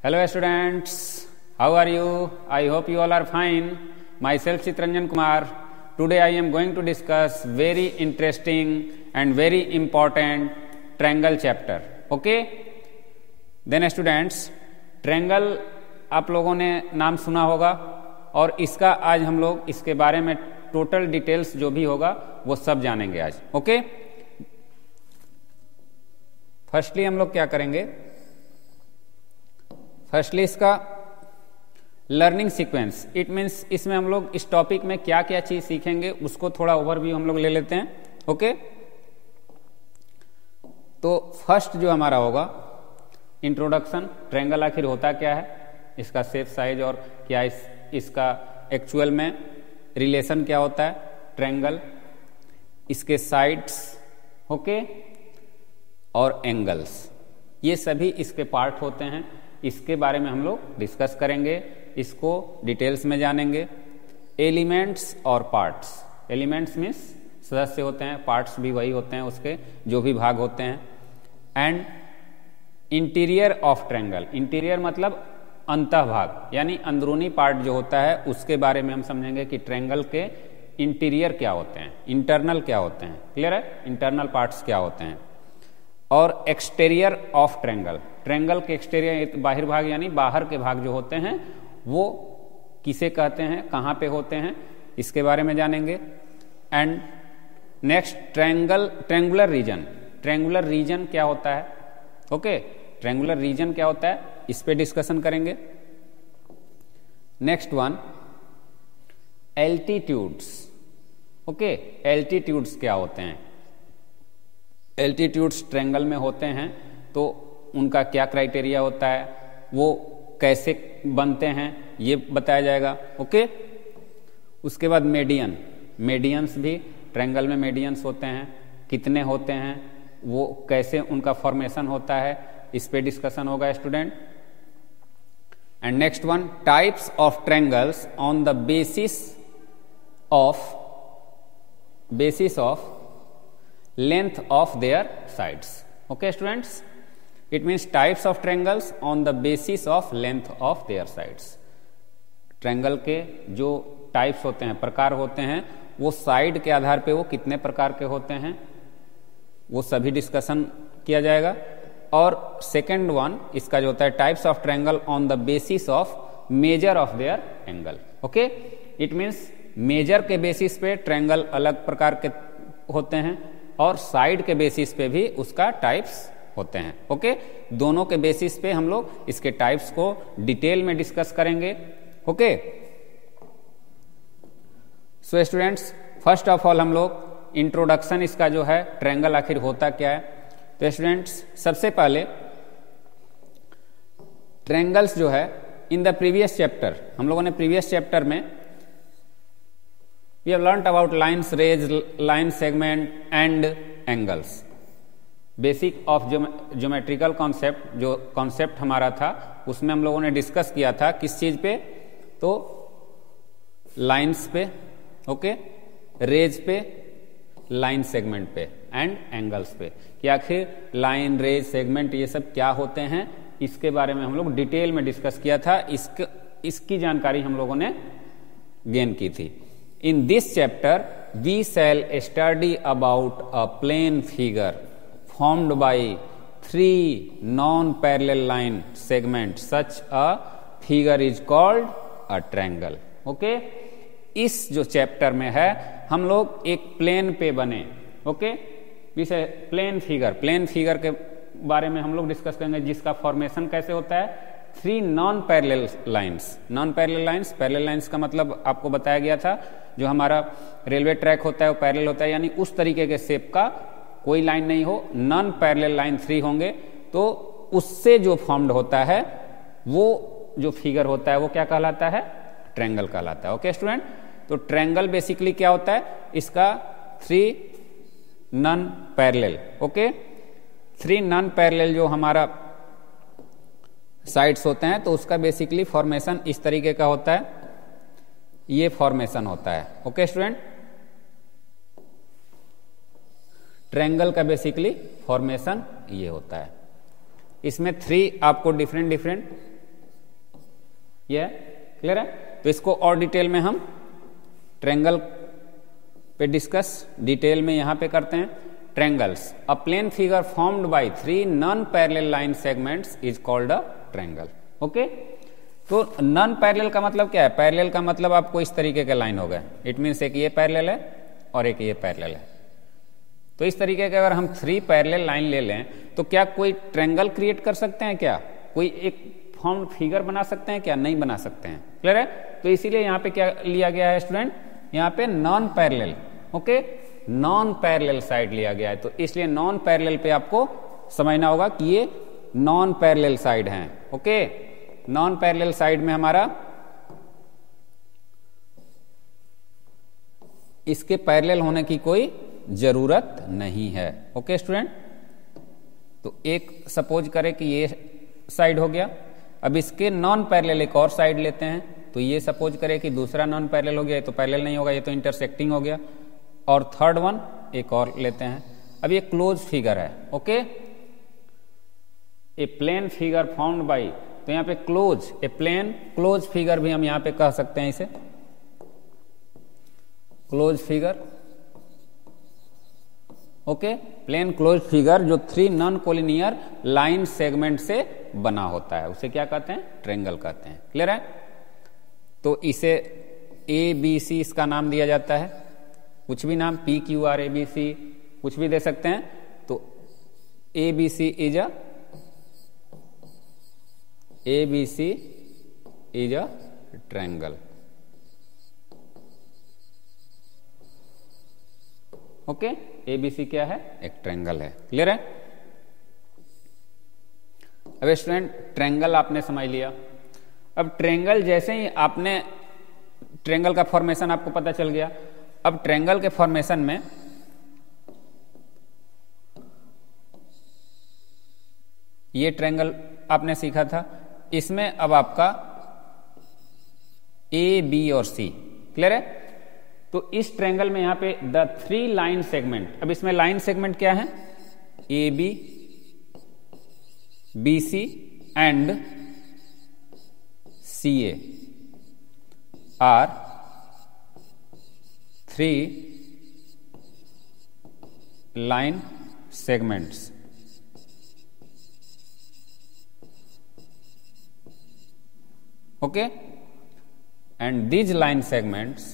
Hello students, how are you? I hope you all are fine. Myself Chitranjan Kumar. Today I am going to discuss very interesting and very important triangle chapter. Okay? Then students, triangle आप लोगों ने नाम सुना होगा और इसका आज हम लोग इसके बारे में टोटल डिटेल्स जो भी होगा वो सब जानेंगे आज. ओके? फर्स्टली हम लोग क्या करेंगे, फर्स्टली इसका लर्निंग सीक्वेंस. इट मीन्स इसमें हम लोग इस टॉपिक में क्या क्या चीज सीखेंगे उसको थोड़ा ओवरव्यू हम लोग ले लेते हैं. ओके? तो फर्स्ट जो हमारा होगा इंट्रोडक्शन. ट्रायंगल आखिर होता क्या है, इसका शेप, साइज और क्या इसका एक्चुअल में रिलेशन क्या होता है ट्रायंगल, इसके साइड्स, ओके, और एंगल्स, ये सभी इसके पार्ट होते हैं. इसके बारे में हम लोग डिस्कस करेंगे, इसको डिटेल्स में जानेंगे. एलिमेंट्स और पार्ट्स. एलिमेंट्स मीन्स सदस्य होते हैं, पार्ट्स भी वही होते हैं उसके जो भी भाग होते हैं. And interior of triangle. Interior मतलब अंतः भाग यानी अंदरूनी पार्ट जो होता है उसके बारे में हम समझेंगे कि ट्रायंगल के इंटीरियर क्या होते हैं, इंटरनल क्या होते हैं. क्लियर है? इंटरनल पार्ट्स क्या होते हैं. और एक्सटीरियर ऑफ ट्रायंगल. ट्रायंगल के एक्सटीरियर बाहर भाग यानी बाहर के भाग जो होते हैं वो किसे कहते हैं, कहाँ पे होते हैं, इसके बारे में जानेंगे. And next triangular region. Triangular region क्या होता है, ओके, ट्रायंगुलर रीजन क्या होता है इस पे डिस्कशन करेंगे. Next one altitudes. Okay, altitudes क्या होते हैं. एल्टीट्यूड्स ट्रायंगल में होते हैं तो उनका क्या क्राइटेरिया होता है, वो कैसे बनते हैं ये बताया जाएगा. ओके? उसके बाद मेडियन. मेडियंस भी ट्रायंगल में मेडियंस होते हैं, कितने होते हैं, वो कैसे उनका फॉर्मेशन होता है, इस पे डिस्कशन होगा student. And next one types of triangles on the basis of length of their sides. Okay students, it means types of triangles on the basis of length of their sides. Triangle के जो types होते हैं, प्रकार होते हैं, वो side के आधार पे वो कितने प्रकार के होते हैं वो सभी डिस्कशन किया जाएगा. और सेकेंड वन इसका जो होता है types of triangle on the basis of measure of their angle. Okay, it means measure के बेसिस पे ट्रायंगल अलग प्रकार के होते हैं और साइड के बेसिस पे भी उसका टाइप्स होते हैं. ओके, दोनों के बेसिस पे हम लोग इसके टाइप्स को डिटेल में डिस्कस करेंगे. Okay, so students, first of all हम लोग इंट्रोडक्शन इसका जो है ट्रायंगल आखिर होता क्या है. तो स्टूडेंट्स सबसे पहले ट्रायंगल्स जो है इन द प्रीवियस चैप्टर, हम लोगों ने प्रीवियस चैप्टर में we have learnt about lines, rays, line segment and angles. Basic of geometrical concept, जो कॉन्सेप्ट हमारा था उसमें हम लोगों ने डिस्कस किया था किस चीज पे, तो लाइंस पे, ओके, रेज पे, लाइन सेगमेंट पे एंड एंगल्स पे, कि आखिर लाइन, रेज, सेगमेंट ये सब क्या होते हैं इसके बारे में हम लोग डिटेल में डिस्कस किया था. इसकी जानकारी हम लोगों ने गेन की थी. In this chapter, we shall study about a plane figure formed by three non-parallel line segments. Such a figure is called a triangle. Okay? इस जो चैप्टर में है हम लोग एक प्लेन पे बने, ओके, इसे प्लेन फिगर के बारे में हम लोग डिस्कस करेंगे जिसका फॉर्मेशन कैसे होता है. Three non parallel lines. Non parallel lines, parallel lines का मतलब आपको बताया गया था जो हमारा रेलवे ट्रैक होता है वो पैरेलल होता है, यानी उस तरीके के शेप का कोई लाइन नहीं हो. नॉन पैरेलल लाइन 3 होंगे तो उससे जो फॉर्म्ड होता है वो जो फिगर होता है वो क्या कहलाता है, ट्रायंगल कहलाता है. ओके स्टूडेंट, तो ट्रायंगल बेसिकली क्या होता है, इसका 3 non parallel, okay, 3 non parallel जो हमारा साइड्स होते हैं तो उसका बेसिकली फॉर्मेशन इस तरीके का होता है, ये फॉर्मेशन होता है. ओके स्टूडेंट, ट्रायंगल का बेसिकली फॉर्मेशन ये होता है. इसमें 3 आपको डिफरेंट ये है, क्लियर है। तो इसको और डिटेल में हम ट्रायंगल पे डिस्कस डिटेल में यहां पे करते हैं। Triangles, a plane figure formed by 3 non parallel line segments is called a triangle. Okay, तो नॉन पैरेलल का मतलब क्या है? पैरेलल का मतलब आपको इस तरीके के लाइन हो गए, इट मीन्स एक ये पैरेलल है और एक ये पैरेलल है। तो इस तरीके के अगर हम 3 पैरेलल लाइन ले लें तो क्या कोई ट्रायंगल क्रिएट कर सकते हैं? क्या कोई एक फॉर्म फिगर बना सकते हैं? क्या नहीं बना सकते हैं, क्लियर है। तो इसीलिए यहाँ पे क्या लिया गया है स्टूडेंट? यहाँ पे non parallel, okay, non parallel side लिया गया है। तो इसलिए नॉन पैरेलल पे आपको समझना होगा कि ये नॉन पैरेलल साइड हैं। ओके, नॉन पैरेलल साइड में हमारा इसके पैरेलल होने की कोई जरूरत नहीं है। ओके स्टूडेंट, तो एक सपोज करें कि ये साइड हो गया, अब इसके नॉन पैरेलल एक और साइड लेते हैं, तो ये सपोज करें कि दूसरा नॉन पैरेलल हो गया, ये तो पैरेलल नहीं होगा, ये तो इंटरसेक्टिंग हो गया। और थर्ड वन एक और लेते हैं। अब ये क्लोज फिगर है, okay, a plane figure formed by, तो यहां पे close, a plane close figure भी हम यहां पे कह सकते हैं, इसे close figure. Okay, plane close figure जो 3 नॉन कोलिनियर लाइन सेगमेंट से बना होता है, उसे क्या कहते हैं? ट्रायंगल कहते हैं, क्लियर है। तो इसे ABC इसका नाम दिया जाता है, कुछ भी नाम, PQR ABC कुछ भी दे सकते हैं। तो ABC is a triangle. Okay, ABC क्या है? एक ट्रायंगल है, क्लियर है। अब स्टूडेंट ट्रायंगल आपने समझ लिया। अब ट्रायंगल जैसे ही आपने ट्रायंगल का फॉर्मेशन आपको पता चल गया, अब ट्रायंगल के फॉर्मेशन में ये ट्रायंगल आपने सीखा था, इसमें अब आपका A, B और C, क्लियर है। तो इस ट्रायंगल में यहां पे द 3 लाइन सेगमेंट, अब इसमें लाइन सेगमेंट क्या है? AB, BC and CA are 3 line segments. Okay, and these line segments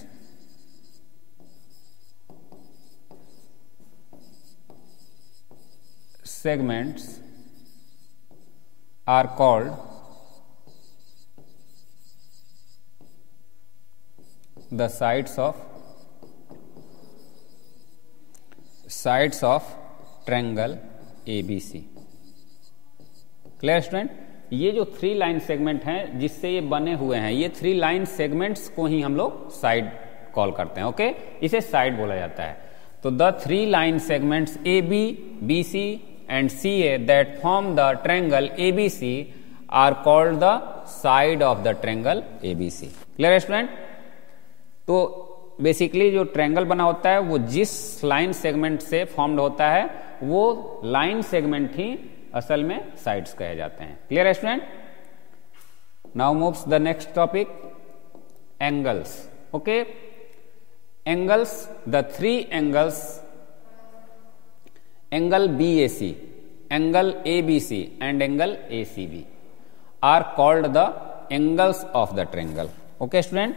are called the sides of triangle ABC। Clear student, ये जो 3 लाइन सेगमेंट हैं जिससे ये बने हुए हैं, ये 3 लाइन सेगमेंट्स को ही हम लोग साइड कॉल करते हैं। ओके, इसे साइड बोला जाता है। तो the 3 line segments AB, BC and CA that form the triangle ABC are called the side of the triangle ABC। Clear student, तो बेसिकली जो ट्रायंगल बना होता है वो जिस लाइन सेगमेंट से फॉर्म्ड होता है वो लाइन सेगमेंट ही असल में साइड्स कहे जाते हैं। क्लियर है student. Now moves the next topic, angles. Okay, angles, the 3 angles, angle BAC, angle ABC and angle ACB are called the angles of the triangle. Okay student,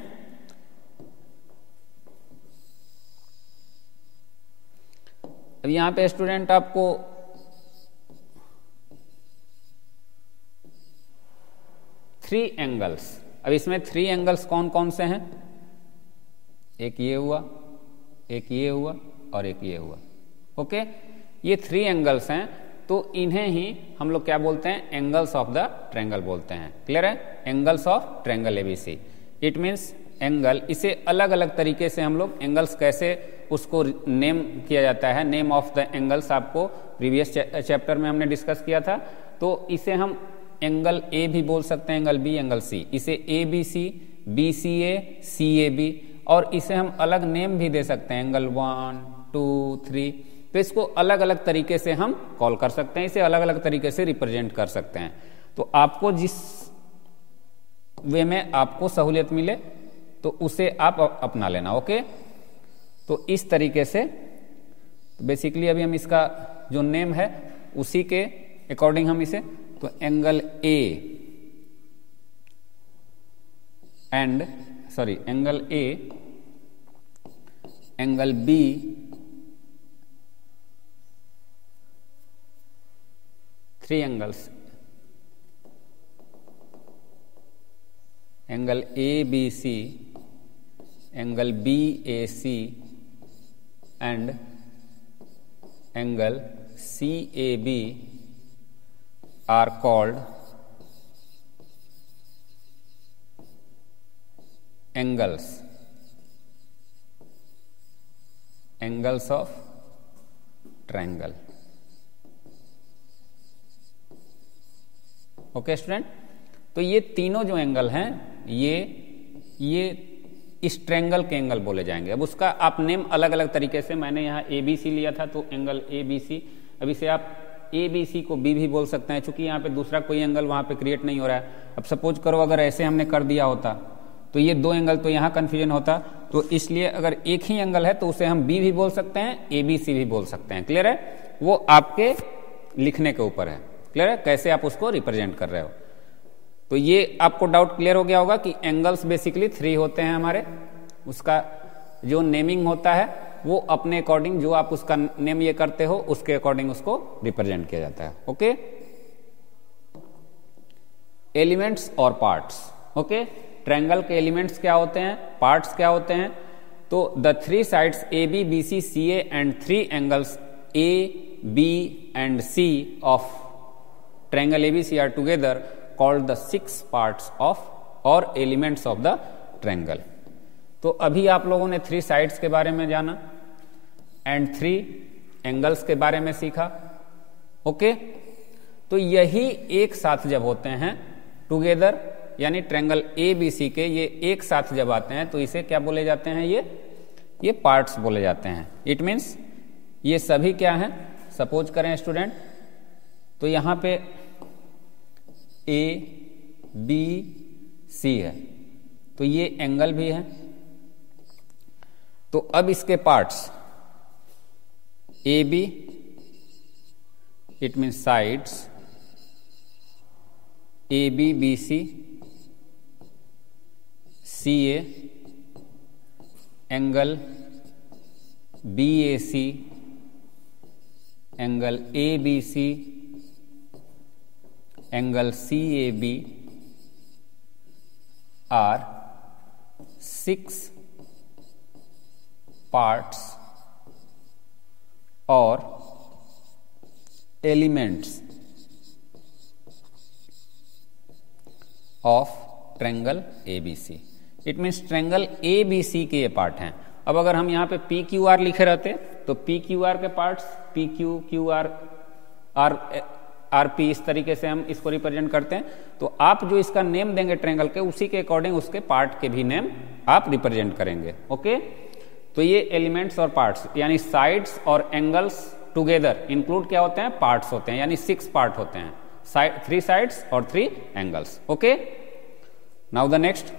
अब यहां पे student आपको थ्री एंगल्स, अब इसमें 3 angles कौन कौन से हैं? एक ये हुआ, एक ये हुआ और एक ये हुआ। ओके, ये 3 एंगल्स हैं, तो इन्हें ही हम लोग क्या बोलते हैं? एंगल्स ऑफ द ट्रायंगल बोलते हैं। क्लियर है, angles of triangle ABC। It means angle, इसे अलग अलग तरीके से हम लोग एंगल्स कैसे उसको नेम किया जाता है, नेम ऑफ द एंगल्स आपको प्रीवियस चैप्टर में हमने डिस्कस किया था। तो इसे हम एंगल A भी बोल सकते हैं, एंगल B, एंगल C, इसे ABC, BCA, CAB, और इसे हम अलग नेम भी दे सकते हैं, एंगल 1, 2, 3। तो इसको अलग अलग तरीके से हम कॉल कर सकते हैं, इसे अलग अलग तरीके से रिप्रेजेंट कर सकते हैं। तो आपको जिस वे में आपको सहूलियत मिले तो उसे आप अपना लेना। ओके, तो इस तरीके से बेसिकली अभी हम इसका जो नेम है उसी के अकॉर्डिंग हम इसे, तो angle A and angle A, angle B, three angles, angle A B C, angle B A C and angle C A B are called angles of triangle। Okay student, तो ये तीनों जो एंगल हैं ये इस ट्रायंगल के angle बोले जाएंगे। अब उसका आप नेम अलग अलग तरीके से, मैंने यहाँ ए बी सी लिया था तो एंगल ए बी सी, अब इसे आप ए बी सी को बी भी बोल सकते हैं, क्योंकि यहाँ पे दूसरा कोई एंगल वहाँ पे क्रिएट नहीं हो रहा है। अब सपोज करो अगर ऐसे हमने कर दिया होता तो ये दो एंगल, तो यहाँ कन्फ्यूजन होता, तो इसलिए अगर एक ही एंगल है तो उसे हम बी भी बोल सकते हैं, ए बी सी भी बोल सकते हैं। क्लियर है? वो आपके लिखने के ऊपर है। क्लियर है कैसे आप उसको रिप्रेजेंट कर रहे हो। तो ये आपको डाउट क्लियर हो गया होगा कि एंगल्स बेसिकली थ्री होते हैं हमारे, उसका जो नेमिंग होता है वो अपने अकॉर्डिंग, जो आप उसका नेम ये करते हो उसके अकॉर्डिंग उसको रिप्रेजेंट किया जाता है। ओके, एलिमेंट्स और पार्ट्स। ओके, ट्रायंगल के एलिमेंट्स क्या होते हैं, पार्ट्स क्या होते हैं, तो the three sides A B B C C A and three angles A B and C of triangle A B C are together called the six parts of और elements of the triangle. तो अभी आप लोगों ने three sides के बारे में जाना एंड थ्री एंगल्स के बारे में सीखा। ओके, तो यही एक साथ जब होते हैं टुगेदर, यानी ट्रायंगल ए बी सी के ये एक साथ जब आते हैं तो इसे क्या बोले जाते हैं, ये पार्ट्स बोले जाते हैं। इट मीन्स ये सभी क्या हैं, सपोज करें स्टूडेंट, तो यहां पे ए बी सी है तो ये एंगल भी है, तो अब इसके parts A B, it means sides A B B C, C A, angle B A C, angle A B C, angle C A B are six parts और elements of triangle A B C. It means triangle A B C के ये part हैं। अब अगर हम यहाँ पे P Q are लिखे रहते तो पी क्यू आर के parts P Q Q R R P, इस तरीके से हम इसको रिप्रेजेंट करते हैं। तो आप जो इसका नेम देंगे ट्रायंगल के, उसी के अकॉर्डिंग उसके पार्ट के भी नेम आप रिप्रेजेंट करेंगे। ओके, तो ये एलिमेंट्स और पार्ट्स यानी साइड्स और एंगल्स टुगेदर इंक्लूड क्या होते हैं, पार्ट्स होते हैं, यानी सिक्स पार्ट होते हैं, थ्री साइड्स और three angles. Okay, now the next,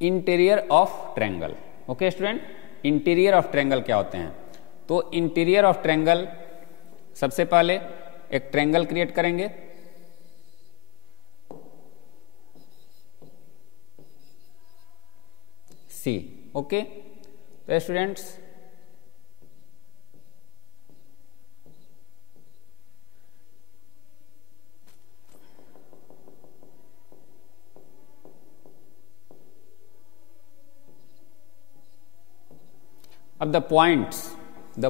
interior of triangle. Okay student, interior of triangle क्या होते हैं, तो इंटीरियर ऑफ ट्रायंगल सबसे पहले एक ट्रायंगल क्रिएट करेंगे, सी। ओके, तो स्टूडेंट्स अब the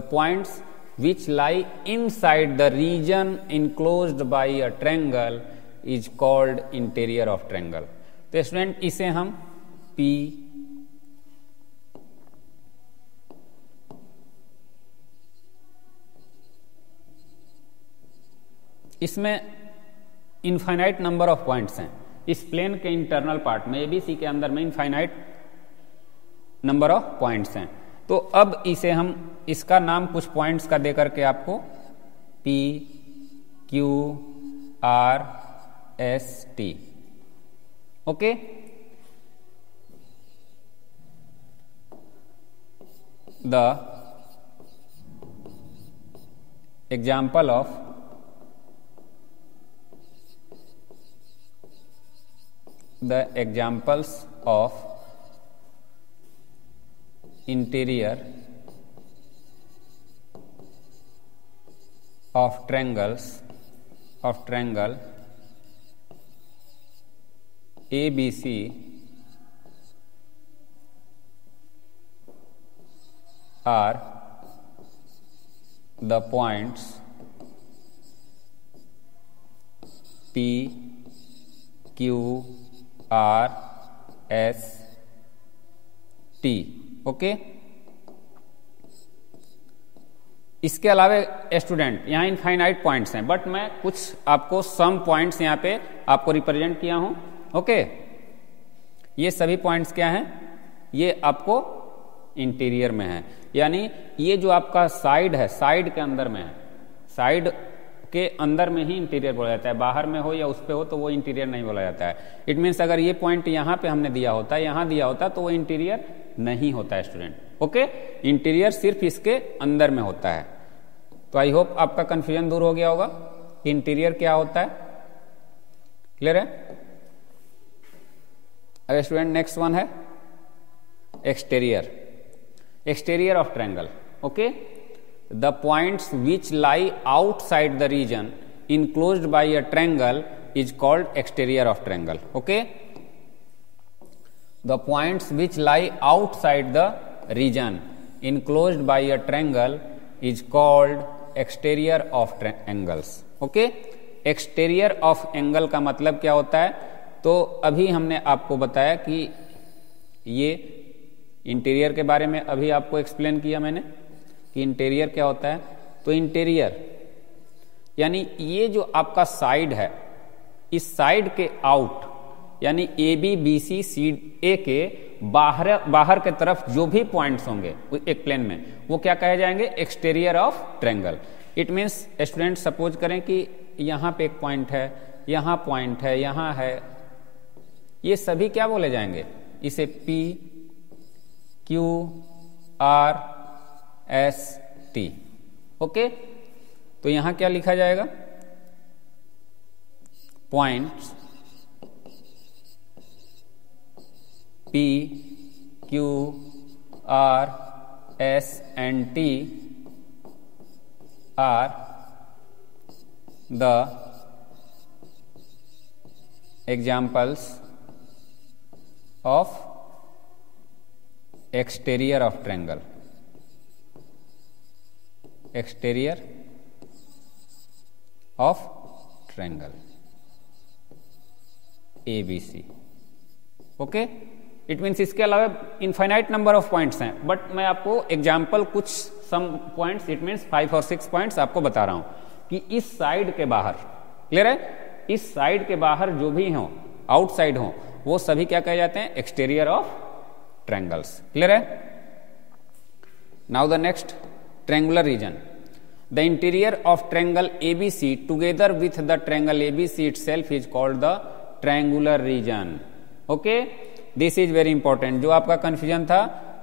points which lie inside the region enclosed by a triangle is called interior of triangle। तो स्टूडेंट इसे हम P, इसमें इनफाइनाइट नंबर ऑफ पॉइंट्स हैं इस प्लेन के इंटरनल पार्ट में, एबीसी के अंदर में इनफाइनाइट नंबर ऑफ पॉइंट्स हैं। तो अब इसे हम इसका नाम कुछ पॉइंट्स का देकर के आपको P, Q, R, S T. Okay, the example of the examples of interior of triangle ABC are the points P, Q, R, S, T। Okay, इसके अलावा स्टूडेंट यहाँ इनफाइनाइट पॉइंट्स हैं, बट मैं कुछ आपको सम पॉइंट्स यहाँ पे आपको रिप्रेजेंट किया हूं। ओके, ये सभी पॉइंट्स क्या हैं? ये आपको इंटीरियर में है, यानी ये जो आपका साइड है, साइड के अंदर में है, साइड के अंदर में ही इंटीरियर बोला जाता है। बाहर में हो या उस पे हो तो वो इंटीरियर नहीं बोला जाता है। इट मीन्स अगर ये पॉइंट यहाँ पे हमने दिया होता, यहाँ दिया होता, तो वो इंटीरियर नहीं होता है स्टूडेंट। ओके, इंटीरियर सिर्फ इसके अंदर में होता है। तो आई होप आपका कंफ्यूजन दूर हो गया होगा कि इंटीरियर क्या होता है। क्लियर है? अब स्टूडेंट नेक्स्ट वन है exterior, exterior of triangle. Okay, the points which lie outside the region enclosed by a triangle is called exterior of triangle. Okay, the points which lie outside the region enclosed by a triangle is called exterior of triangles. Okay, exterior of angle का मतलब क्या होता है? तो अभी हमने आपको बताया कि ये इंटीरियर के बारे में अभी आपको एक्सप्लेन किया मैंने कि इंटीरियर क्या होता है। तो इंटीरियर यानी ये जो आपका साइड है, इस साइड के आउट यानी ए बी बी सी सी ए के बाहर के तरफ जो भी पॉइंट्स होंगे एक प्लेन में, वो क्या कहे जाएंगे? Exterior of triangle. It means student suppose करें कि यहाँ पे एक पॉइंट है, यहाँ पॉइंट है, यहाँ है, ये सभी क्या बोले जाएंगे? इसे P, Q, R, S, T। Okay, तो यहां क्या लिखा जाएगा? Points P, Q, R, S and T are the examples of exterior of triangle, exterior of triangle ABC। Okay, it means इसके अलावा इनफाइनाइट नंबर ऑफ पॉइंट्स हैं, but मैं आपको एग्जाम्पल कुछ सम पॉइंट्स, इट मीन्स 5 और 6 points आपको बता रहा हूं कि इस साइड के बाहर, क्लियर है, इस साइड के बाहर जो भी हो, आउटसाइड हो, वो सभी क्या कहे जाते हैं? Exterior of triangles. क्लियर है? Now the next, triangular region. The interior of triangle ABC together with the triangle ABC itself is called the triangular region. Okay, this is very important. जो आपका confusion था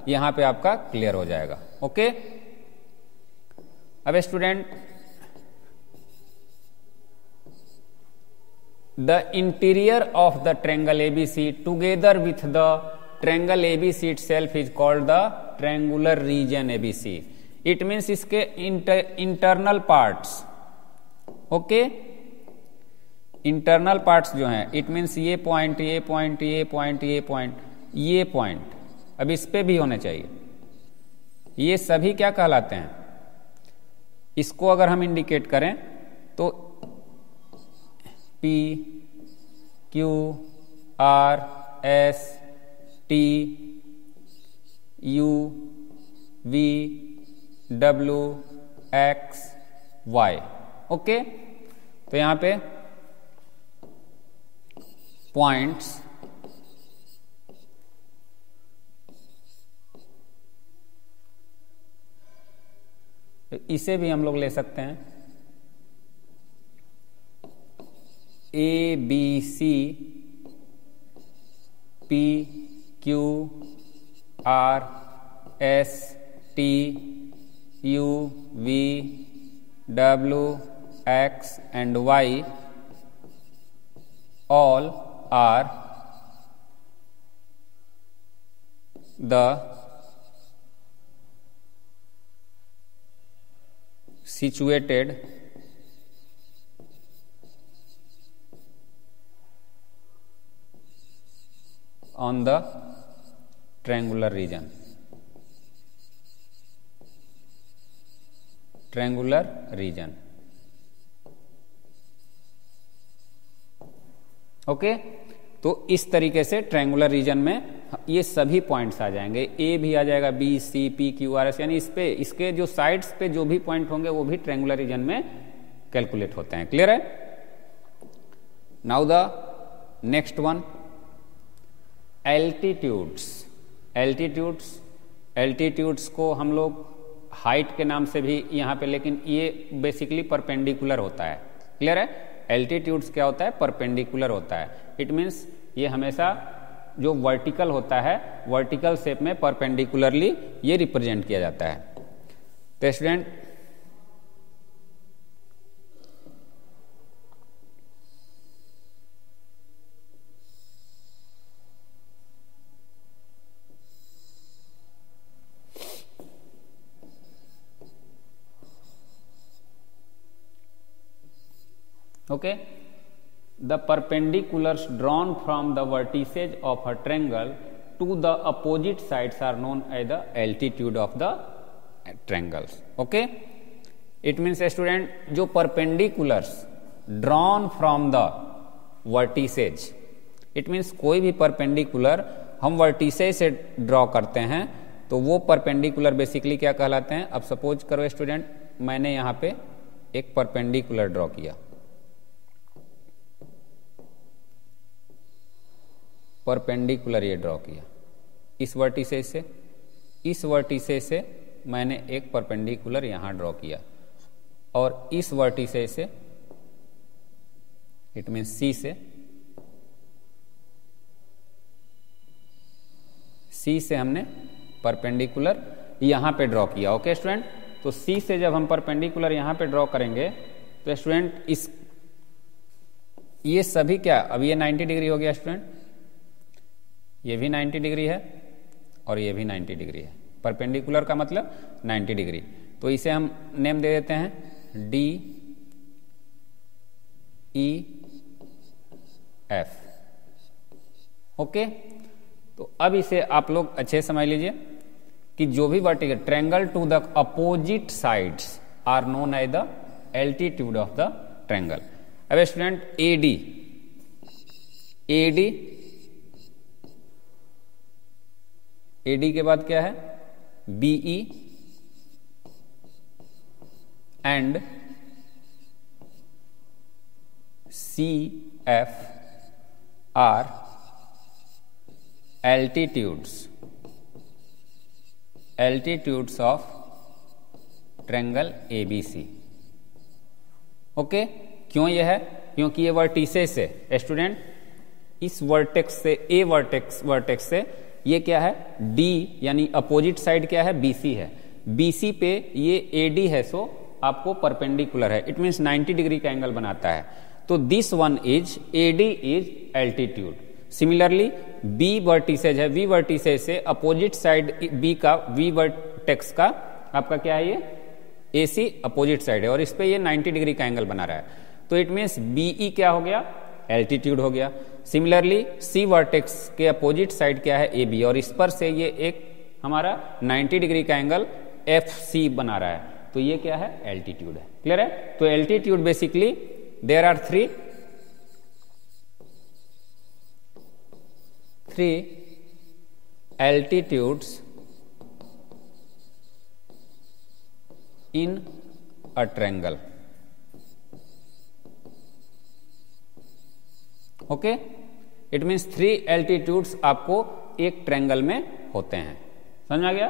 यहां पे आपका clear हो जाएगा। Okay, अब student, the interior of the triangle ABC together with the triangle ABC itself is called the triangular region ABC. It means इसके internal parts. Okay, internal parts जो हैं, इट मीन्स ये पॉइंट, ये point, ये point, ये point, ये point, अब इस पे भी होने चाहिए, ये सभी क्या कहलाते हैं? इसको अगर हम इंडिकेट करें तो P, Q, R, S, T, U, V, W, X, Y। Okay, तो यहां पे पॉइंट्स इसे भी हम लोग ले सकते हैं A B C P Q R S T U V W X and Y all are the situated on the triangular region. Triangular region. Okay तो इस तरीके से ट्रायंगुलर रीजन में ये सभी पॉइंट्स आ जाएंगे, ए भी आ जाएगा, B C P Q R S, यानी इस पे इसके जो साइड्स पे जो भी पॉइंट होंगे वो भी ट्रायंगुलर रीजन में कैलकुलेट होते हैं। क्लियर है? Now the next one, altitudes. Altitudes को हम लोग हाइट के नाम से भी यहाँ पे, लेकिन ये बेसिकली परपेंडिकुलर होता है। क्लियर है? एल्टीट्यूड्स क्या होता है? परपेंडिकुलर होता है। इट मीन्स ये हमेशा जो वर्टिकल होता है, वर्टिकल शेप में परपेंडिकुलरली ये रिप्रेजेंट किया जाता है। तो student okay, the perpendiculars drawn from the vertices of a triangle to the opposite sides are known as the altitude of the triangles. Okay, it means student जो perpendiculars drawn from the vertices, it means कोई भी perpendicular हम vertices से draw करते हैं तो वो perpendicular basically क्या कहलाते हैं? अब सपोज करो स्टूडेंट, मैंने यहाँ पे एक perpendicular ड्रॉ किया, परपेंडिकुलर ये ड्रॉ किया इस वर्टिसेस से, इस वर्टिसेस से मैंने एक परपेंडिकुलर यहां ड्रॉ किया, और इस वर्टिसेस से इट मीन सी से हमने परपेंडिकुलर यहां पे ड्रॉ किया। ओके स्टूडेंट, तो सी से जब हम परपेंडिकुलर यहां पे ड्रॉ करेंगे तो स्टूडेंट इस ये सभी क्या, अब ये 90 डिग्री हो गया स्टूडेंट, ये भी 90 डिग्री है और ये भी 90 डिग्री है। परपेंडिकुलर का मतलब 90 डिग्री, तो इसे हम नेम दे देते हैं डी ई एफ। ओके, तो अब इसे आप लोग अच्छे समझ लीजिए कि जो भी vertical triangle to the opposite sides are known as the altitude of the triangle. अब स्टूडेंट एडी के बाद क्या है? BE and C F are altitudes of triangle ABC. Okay, क्यों यह है? क्योंकि ये वर्टिसेस है स्टूडेंट, इस वर्टेक्स से ए वर्टेक्स से ये क्या है? डी, यानी अपोजिट साइड क्या है? बीसी है। बीसी पे ये एडी है, सो आपको परपेंडिकुलर है, इट मींस 90 डिग्री का एंगल बनाता है। तो this one is AD is altitude. Similarly B vertices है, वी वर्टिसेज से अपोजिट साइड बी का, वी वर्टेक्स का आपका क्या है? ये एसी अपोजिट साइड है और इस पे ये 90 डिग्री का एंगल बना रहा है, तो इट मींस बीई क्या हो गया? एल्टीट्यूड हो गया। सिमिलरली सी वर्टेक्स के अपोजिट साइड क्या है? ए बी, और इस पर से ये एक हमारा 90 डिग्री का एंगल एफ सी बना रहा है, तो ये क्या है? एल्टीट्यूड है। क्लियर है? तो altitude basically there are three altitudes in a triangle. Okay, it means 3 altitudes आपको एक ट्रायंगल में होते हैं। समझ में आ गया?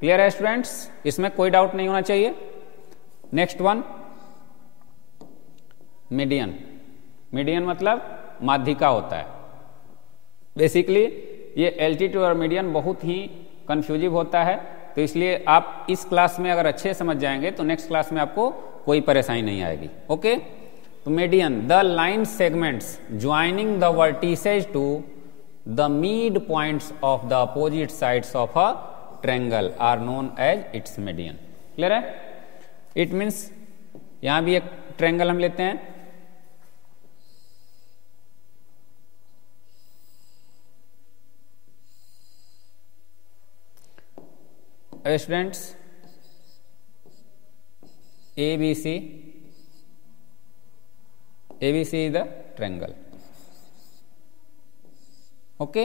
क्लियर है स्टूडेंट्स? इसमें कोई डाउट नहीं होना चाहिए। Next one, median. मीडियन मतलब माध्यिका होता है। बेसिकली ये एल्टीट्यूड और मीडियन बहुत ही कंफ्यूजिव होता है, तो इसलिए आप इस क्लास में अगर अच्छे समझ जाएंगे तो नेक्स्ट क्लास में आपको कोई परेशानी नहीं आएगी। ओके, तो median the line segments joining the vertices to the mid points of the opposite sides of a triangle are known as its median. Clear है? इट मीन्स यहां भी एक ट्रायंगल हम लेते हैं, students ABC is the triangle। Okay,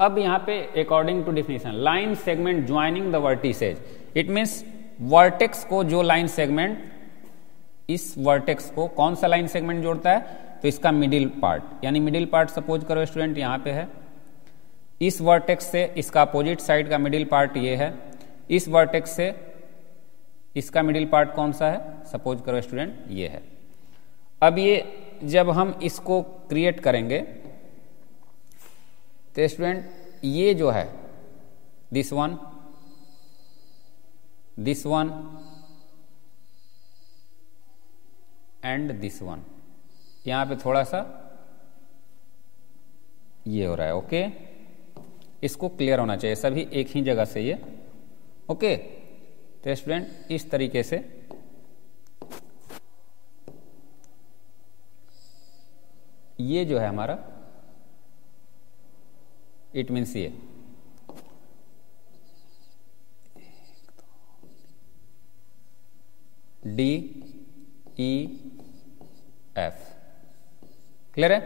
अब यहां पे according to definition line segment joining the vertices, it means vertex को जो लाइन सेगमेंट, इस वर्टेक्स को कौन सा लाइन सेगमेंट जोड़ता है, तो इसका मिडिल पार्ट, यानी मिडिल पार्ट सपोज करो स्टूडेंट यहां पे है, इस वर्टेक्स से इसका अपोजिट साइड का मिडिल पार्ट ये है, इस वर्टेक्स से इसका मिडिल पार्ट कौन सा है, सपोज करो स्टूडेंट ये है। अब ये जब हम इसको क्रिएट करेंगे तो स्टूडेंट ये जो है this one and this one, यहां पे थोड़ा सा ये हो रहा है। ओके, इसको क्लियर होना चाहिए, सभी एक ही जगह से ये। ओके, तो स्टूडेंट इस तरीके से ये जो है हमारा, इट मीन्स ये DEF। क्लियर है?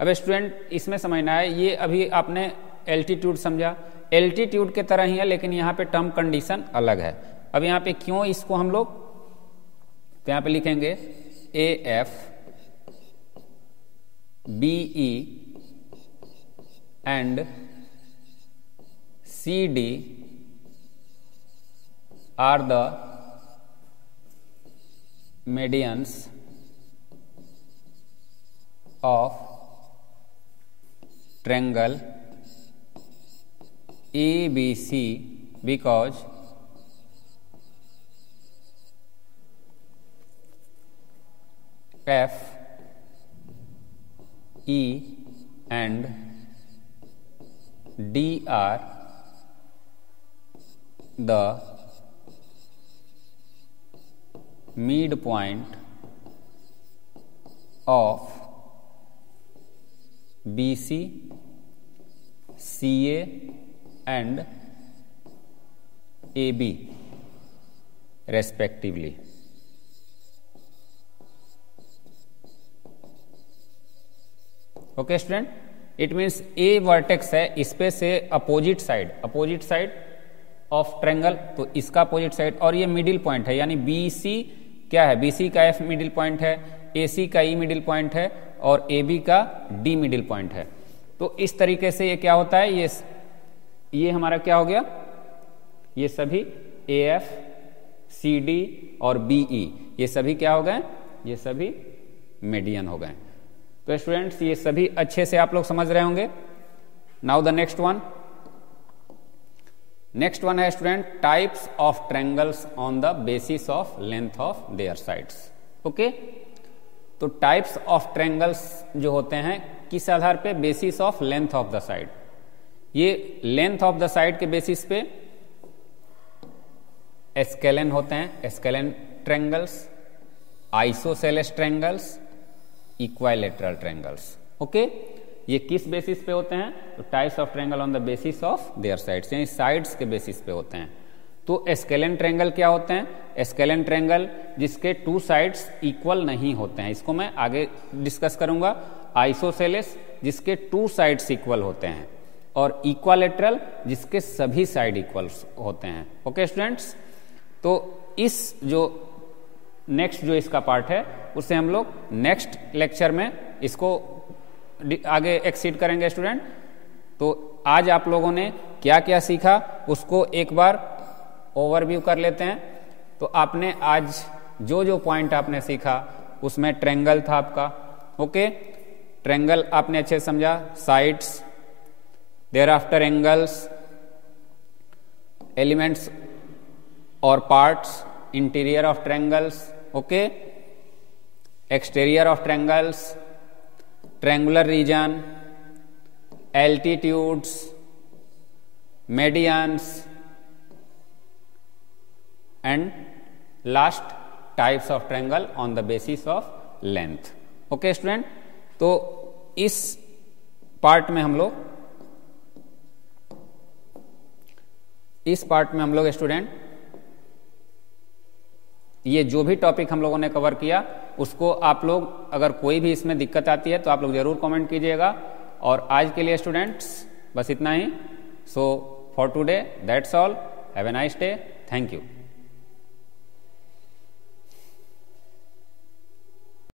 अब स्टूडेंट इसमें समझना है, ये अभी आपने एल्टीट्यूड समझा, एल्टीट्यूड के तरह ही है, लेकिन यहां पे टर्म कंडीशन अलग है। अब यहां पे क्यों इसको हम लोग, तो यहां पे लिखेंगे AF BE and CD are the medians of triangle ABC because F, E and D are the midpoint of BC, CA and AB respectively। Okay student, it means A vertex है, इस पे से अपोजिट साइड ऑफ ट्रायंगल, तो इसका opposite side, और ये middle point है, यानी BC क्या है, BC का F मिडिल पॉइंट है, AC का E मिडिल पॉइंट है और AB का D मिडिल पॉइंट है। तो इस तरीके से ये क्या होता है, ये हमारा क्या हो गया, ये सभी AF CD और BE ये सभी क्या हो गए, ये सभी मीडियन हो गए। तो स्टूडेंट्स ये सभी अच्छे से आप लोग समझ रहे होंगे। नाउ द नेक्स्ट वन है student types of triangles on the basis of length of their sides. Okay, तो टाइप्स ऑफ ट्रायंगल्स जो होते हैं किस आधार पे, basis of length of the side. ये लेंथ ऑफ द साइड के बेसिस पे स्केलेन होते हैं, scalene triangles, isosceles triangles, equilateral triangles. Okay, ये किस बेसिस पे होते हैं, तो types of triangle on the basis of their sides, यानी साइड्स के बेसिस पे होते हैं। तो स्केलेन ट्रायंगल क्या होते हैं, स्केलेन ट्रायंगल जिसके टू साइड्स इक्वल नहीं होते हैं, इसको मैं आगे डिस्कस करूंगा। आइसोसेलेस जिसके टू साइड्स इक्वल होते हैं, और इक्वालेटरल जिसके सभी साइड इक्वल होते हैं। ओके स्टूडेंट्स, तो इस जो नेक्स्ट जो इसका पार्ट है उसे हम लोग नेक्स्ट लेक्चर में इसको आगे एक्सीड करेंगे स्टूडेंट। तो आज आप लोगों ने क्या क्या सीखा उसको एक बार ओवरव्यू कर लेते हैं। तो आपने आज जो जो पॉइंट आपने सीखा उसमें ट्रायंगल था आपका। ओके, ट्रायंगल आपने अच्छे से समझा, sides, thereafter angles, elements और parts, interior of triangles, okay, exterior of triangles, triangular region, altitudes, medians and last types of triangle on the basis of length। Okay student, तो इस part में हम लोग स्टूडेंट ये जो भी topic हम लोगों ने कवर किया उसको आप लोग, अगर कोई भी इसमें दिक्कत आती है तो आप लोग जरूर कमेंट कीजिएगा। और आज के लिए स्टूडेंट्स बस इतना ही। So for today, that's all. Have a nice day. Thank you.